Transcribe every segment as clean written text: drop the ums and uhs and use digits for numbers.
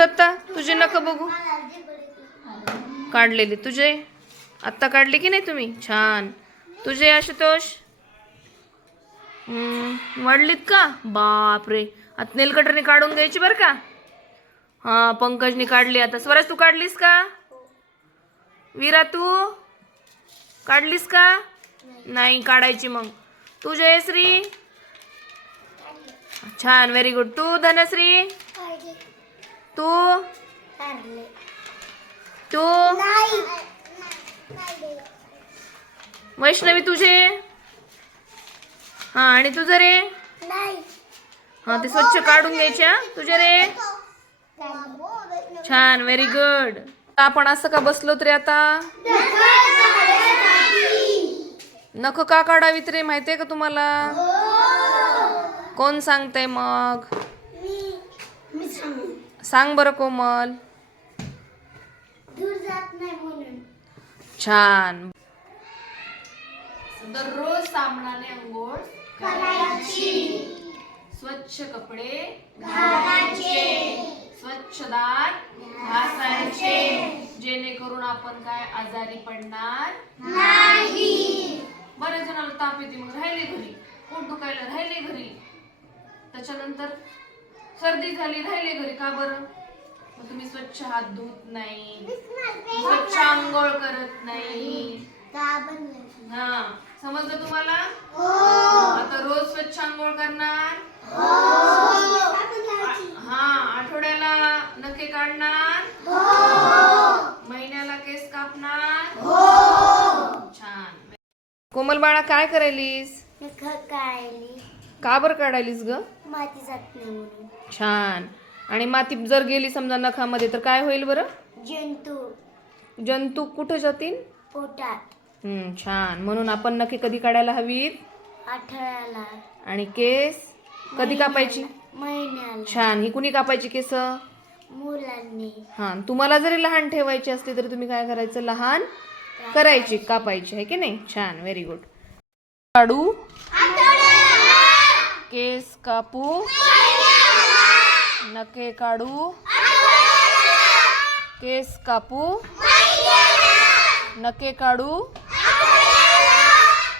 दत्ता तुझे नख बघू. काढलेले तुझे आत्ता काढले की नाही तुम्ही. छान. तुझे आशुतोष वाढलीत का. बापरे. आता नेल कटरने काढून घ्यायची बरं का. हा पंकजने काढली. आता स्वराज तू काढलीस का. वीरा तू काढलीस का. नाही काढायची मग. तू जयश्री. छान व्हेरी गुड. तू धनश्री. तू तू वैष्णवी तुझे. हा आणि तुझं रे. हा ते स्वच्छ काढून घ्यायचे तुझे रे. छान व्हेरी गुड. आपण असं का बसलो तरी आता. नख का काढावीत रे माहितीये का तुम्हाला. कोण सांगतय मग. सांग बरं कोमल. छान. दररोज साबणाने अंघोळ करायची. स्वच्छ कपडे घालायचे. स्वच्छ दात घासायचे. जेणेकरून आपण काय आजारी पडणार नाही. बरेच जणांना ताप येते मग राहिले घरी. पोट दुखायला राहिले घरी. त्याच्यानंतर सर्दी झाली राहिले घरी. का बरं. मग तुम्ही स्वच्छ हात धुत नाही. स्वच्छ आंघोळ करत नाही. हा समजलं तुम्हाला. आता रोज स्वच्छ आंघोळ करणार. हा आठवड्याला नखे काढणार. महिन्याला केस कापणार. छान. कोमल बाळा काय करायलीस. का बरं काढायलीस ग. माती जात नाही म्हणून. छान. आणि माती जर गेली समजा नखामध्ये तर काय होईल बरं. जंतू कुठे जातील. पोटात. छान. म्हणून आपण नखे कधी काढायला हवीत. आठवड्याला. आणि केस कधी कापायची. महिन्याला. छान. ही कुणी कापायची केस. मुलांनी. हा तुम्हाला जरी लहान ठेवायची असली तरी तुम्ही काय करायचं. लहान करायची कापायची आहे की नाही. छान व्हेरी गुड. काढू केस कापू नखे काढू केस कापू नखे काढू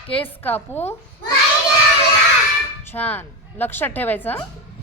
केस कापू. छान. लक्षात ठेवायचं.